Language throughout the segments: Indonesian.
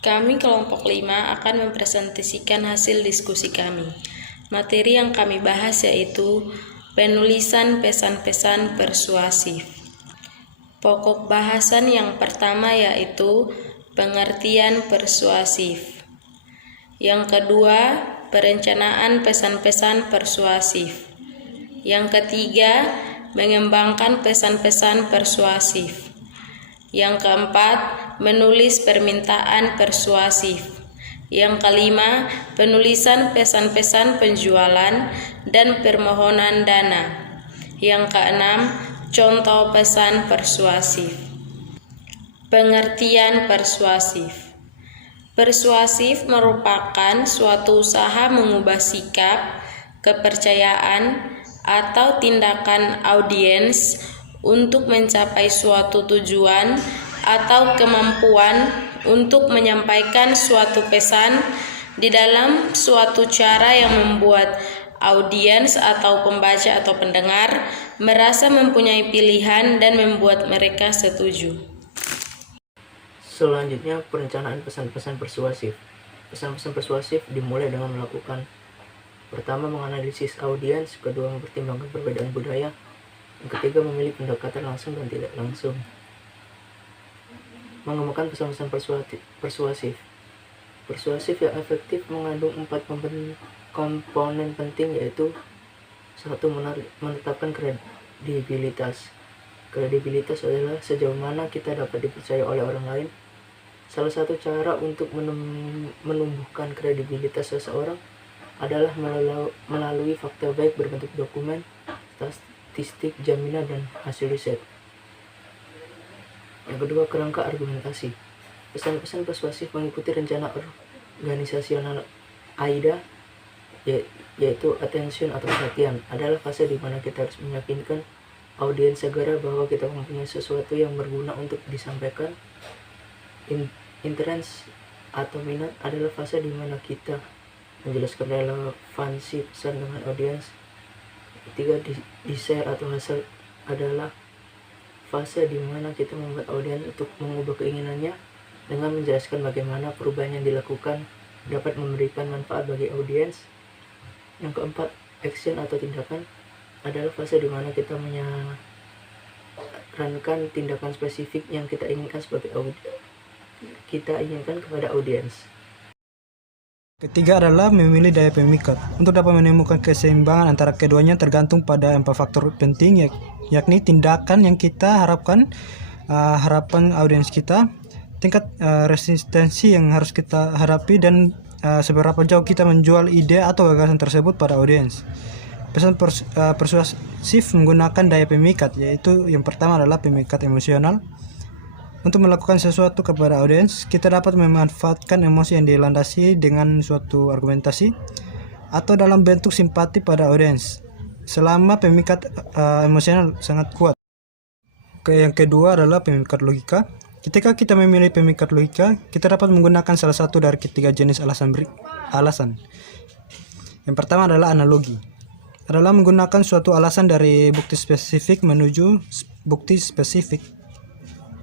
Kami kelompok 5 akan mempresentasikan hasil diskusi kami. Materi yang kami bahas yaitu penulisan pesan-pesan persuasif. Pokok bahasan yang pertama yaitu pengertian persuasif. Yang kedua, perencanaan pesan-pesan persuasif. Yang ketiga, mengembangkan pesan-pesan persuasif. Yang keempat, menulis permintaan persuasif. Yang kelima, penulisan pesan-pesan penjualan dan permohonan dana. Yang keenam, contoh pesan persuasif. Pengertian persuasif. Persuasif merupakan suatu usaha mengubah sikap, kepercayaan, atau tindakan audiens untuk mencapai suatu tujuan atau kemampuan untuk menyampaikan suatu pesan di dalam suatu cara yang membuat audiens atau pembaca atau pendengar merasa mempunyai pilihan dan membuat mereka setuju. Selanjutnya, perencanaan pesan-pesan persuasif. Pesan-pesan persuasif dimulai dengan melakukan pertama, menganalisis audiens, kedua, mempertimbangkan perbedaan budaya, yang ketiga, memilih pendekatan langsung dan tidak langsung. Mengembangkan pesan-pesan persuasif. Persuasif yang efektif mengandung 4 komponen penting, yaitu 1. Menetapkan kredibilitas. Kredibilitas adalah sejauh mana kita dapat dipercaya oleh orang lain. Salah satu cara untuk menumbuhkan kredibilitas seseorang adalah melalui fakta baik berbentuk dokumen, statistik, jaminan, dan hasil riset. Yang kedua, kerangka argumentasi. Pesan-pesan persuasif mengikuti rencana organisasional AIDA, yaitu attention atau perhatian. Adalah fase di mana kita harus meyakinkan audiens segera bahwa kita mempunyai sesuatu yang berguna untuk disampaikan. Interest atau minat adalah fase di mana kita menjelaskan relevansi pesan dengan audiens. Ketiga, desire atau hasrat adalah fase di mana kita membuat audiens untuk mengubah keinginannya dengan menjelaskan bagaimana perubahan yang dilakukan dapat memberikan manfaat bagi audiens. Yang keempat, action atau tindakan adalah fase di mana kita menyarankan tindakan spesifik yang kita inginkan kepada audiens. Ketiga adalah memilih daya pemikat. Untuk dapat menemukan keseimbangan antara keduanya tergantung pada 4 faktor penting, yakni tindakan yang kita harapkan, harapan audiens kita, tingkat resistensi yang harus kita hadapi, dan seberapa jauh kita menjual ide atau gagasan tersebut pada audiens. Pesan persuasif menggunakan daya pemikat, yaitu yang pertama adalah pemikat emosional. Untuk melakukan sesuatu kepada audiens, kita dapat memanfaatkan emosi yang dilandasi dengan suatu argumentasi atau dalam bentuk simpati pada audiens, selama pemikat emosional sangat kuat. Yang kedua adalah pemikat logika. Ketika kita memilih pemikat logika, kita dapat menggunakan salah satu dari ketiga jenis alasan. Yang pertama adalah analogi. Adalah menggunakan suatu alasan dari bukti spesifik menuju bukti spesifik.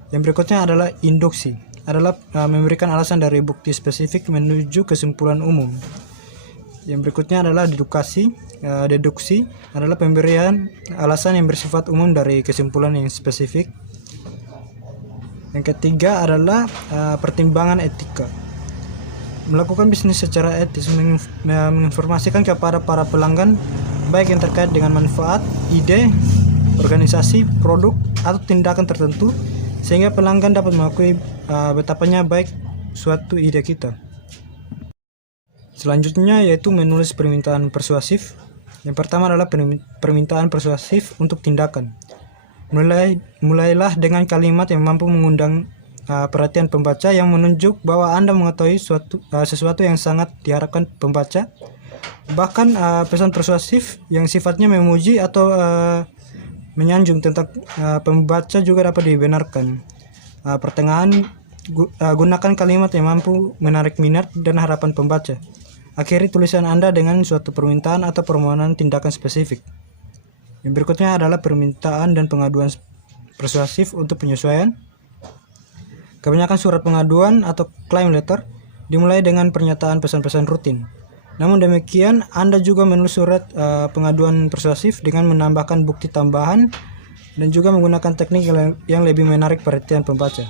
Yang berikutnya adalah induksi, adalah memberikan alasan dari bukti spesifik menuju kesimpulan umum. Yang berikutnya adalah deduksi, adalah pemberian alasan yang bersifat umum dari kesimpulan yang spesifik. Yang ketiga adalah pertimbangan etika. Melakukan bisnis secara etis, menginformasikan kepada para pelanggan baik yang terkait dengan manfaat, ide, organisasi, produk, atau tindakan tertentu, sehingga pelanggan dapat mengakui betapanya baik suatu ide kita. Selanjutnya yaitu menulis permintaan persuasif. Yang pertama adalah permintaan persuasif untuk tindakan. Mulailah dengan kalimat yang mampu mengundang perhatian pembaca, yang menunjuk bahwa Anda mengetahui sesuatu yang sangat diharapkan pembaca. Bahkan pesan persuasif yang sifatnya memuji atau menyanjung tentang pembaca juga dapat dibenarkan. Pertengahan, gunakan kalimat yang mampu menarik minat dan harapan pembaca. Akhiri tulisan Anda dengan suatu permintaan atau permohonan tindakan spesifik. Yang berikutnya adalah permintaan dan pengaduan persuasif untuk penyesuaian. Kebanyakan surat pengaduan atau claim letter dimulai dengan pernyataan pesan-pesan rutin. Namun demikian, Anda juga menulis surat pengaduan persuasif dengan menambahkan bukti tambahan dan juga menggunakan teknik yang lebih menarik perhatian pembaca.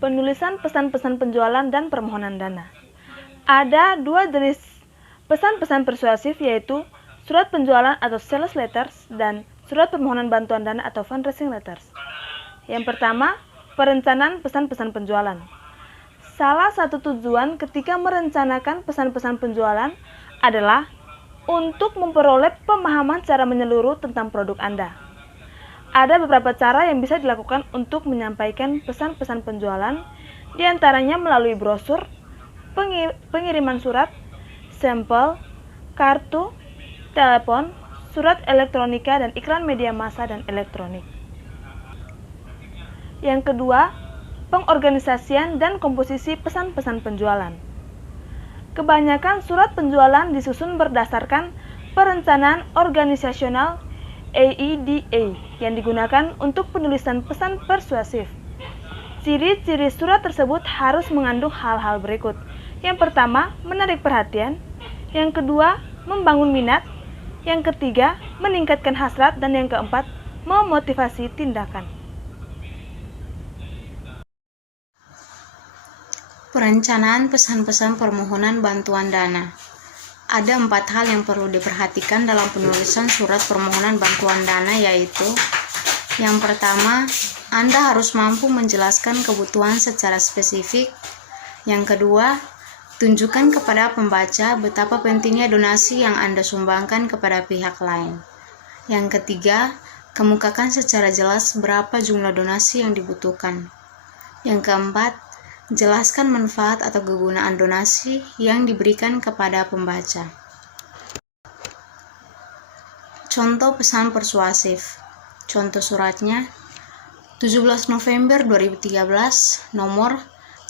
Penulisan pesan-pesan penjualan dan permohonan dana. Ada dua jenis pesan-pesan persuasif, yaitu surat penjualan atau sales letters dan surat permohonan bantuan dana atau fundraising letters. Yang pertama, perencanaan pesan-pesan penjualan. Salah satu tujuan ketika merencanakan pesan-pesan penjualan adalah untuk memperoleh pemahaman secara menyeluruh tentang produk Anda. Ada beberapa cara yang bisa dilakukan untuk menyampaikan pesan-pesan penjualan, diantaranya melalui brosur, pengiriman surat, sampel, kartu, telepon, surat elektronika, dan iklan media massa dan elektronik. Yang kedua, pengorganisasian dan komposisi pesan-pesan penjualan. Kebanyakan surat penjualan disusun berdasarkan perencanaan organisasional AEDA yang digunakan untuk penulisan pesan persuasif. Ciri-ciri surat tersebut harus mengandung hal-hal berikut. Yang pertama, menarik perhatian. Yang kedua, membangun minat. Yang ketiga, meningkatkan hasrat. Dan yang keempat, memotivasi tindakan. Perencanaan pesan-pesan permohonan bantuan dana. Ada 4 hal yang perlu diperhatikan dalam penulisan surat permohonan bantuan dana, yaitu: yang pertama, Anda harus mampu menjelaskan kebutuhan secara spesifik. Yang kedua, tunjukkan kepada pembaca betapa pentingnya donasi yang Anda sumbangkan kepada pihak lain. Yang ketiga, kemukakan secara jelas berapa jumlah donasi yang dibutuhkan. Yang keempat, jelaskan manfaat atau kegunaan donasi yang diberikan kepada pembaca. Contoh pesan persuasif. Contoh suratnya: 17 November 2013, nomor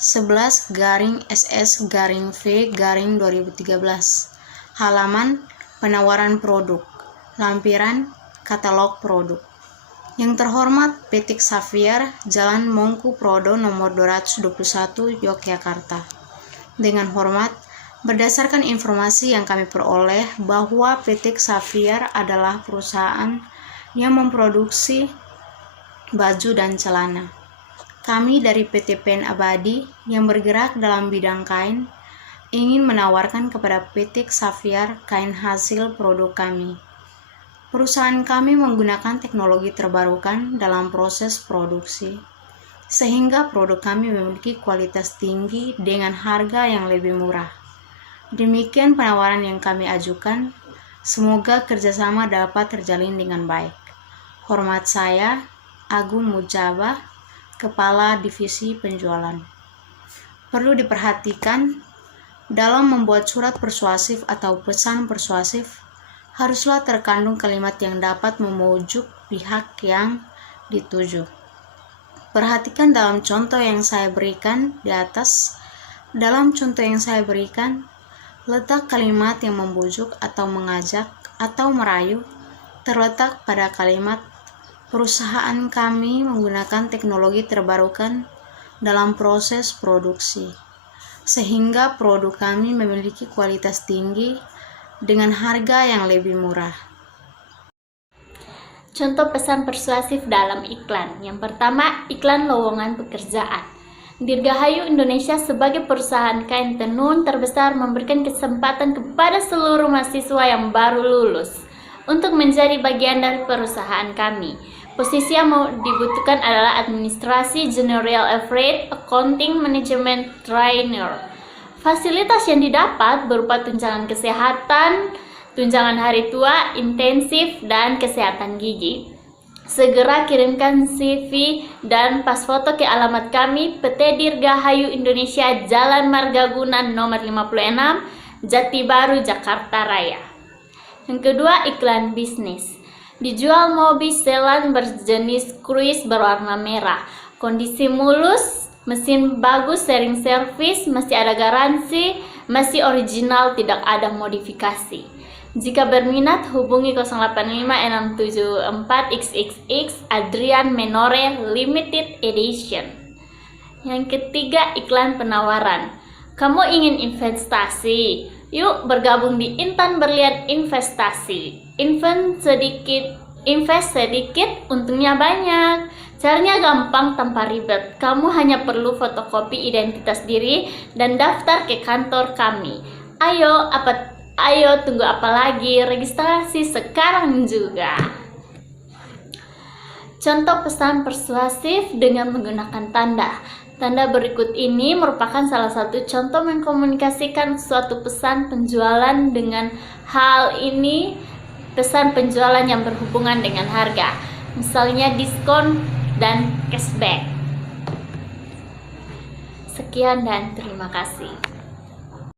11/SS/V/2013. Halaman penawaran produk. Lampiran katalog produk. Yang terhormat PT Xavier, Jalan Mongku Prodo nomor 221, Yogyakarta. Dengan hormat, berdasarkan informasi yang kami peroleh bahwa PT Xavier adalah perusahaan yang memproduksi baju dan celana. Kami dari PT Pen Abadi yang bergerak dalam bidang kain ingin menawarkan kepada PT Xavier kain hasil produk kami. Perusahaan kami menggunakan teknologi terbarukan dalam proses produksi, sehingga produk kami memiliki kualitas tinggi dengan harga yang lebih murah. Demikian penawaran yang kami ajukan. Semoga kerjasama dapat terjalin dengan baik. Hormat saya, Agung Mujaba, Kepala Divisi Penjualan. Perlu diperhatikan, dalam membuat surat persuasif atau pesan persuasif, haruslah terkandung kalimat yang dapat memujuk pihak yang dituju. Perhatikan dalam contoh yang saya berikan di atas. Dalam contoh yang saya berikan, letak kalimat yang membujuk atau mengajak atau merayu terletak pada kalimat perusahaan kami menggunakan teknologi terbarukan dalam proses produksi, sehingga produk kami memiliki kualitas tinggi dengan harga yang lebih murah. Contoh pesan persuasif dalam iklan. Yang pertama, iklan lowongan pekerjaan. Dirgahayu Indonesia sebagai perusahaan kain tenun terbesar memberikan kesempatan kepada seluruh mahasiswa yang baru lulus untuk menjadi bagian dari perusahaan kami. Posisi yang mau dibutuhkan adalah administrasi, general affairs, accounting, management, trainer. Fasilitas yang didapat berupa tunjangan kesehatan, tunjangan hari tua, intensif, dan kesehatan gigi. Segera kirimkan CV dan pas foto ke alamat kami, PT Dirgahayu Indonesia, Jalan Margaguna nomor 56, Jati Baru, Jakarta Raya. Yang kedua, iklan bisnis. Dijual mobil sedan berjenis cruise berwarna merah, kondisi mulus, mesin bagus, sharing service, masih ada garansi, masih original, tidak ada modifikasi. Jika berminat, hubungi 085674XXX Adrian Menore Limited Edition. Yang ketiga, iklan penawaran. Kamu ingin investasi? Yuk bergabung di Intan Berlian Investasi. Invest sedikit, untungnya banyak. Caranya gampang tanpa ribet. Kamu hanya perlu fotokopi identitas diri dan daftar ke kantor kami. Ayo, tunggu apa lagi? Registrasi sekarang juga. Contoh pesan persuasif dengan menggunakan tanda. Tanda berikut ini merupakan salah satu contoh mengkomunikasikan suatu pesan penjualan dengan hal ini pesan penjualan yang berhubungan dengan harga. Misalnya diskon dan cashback. Sekian dan terima kasih.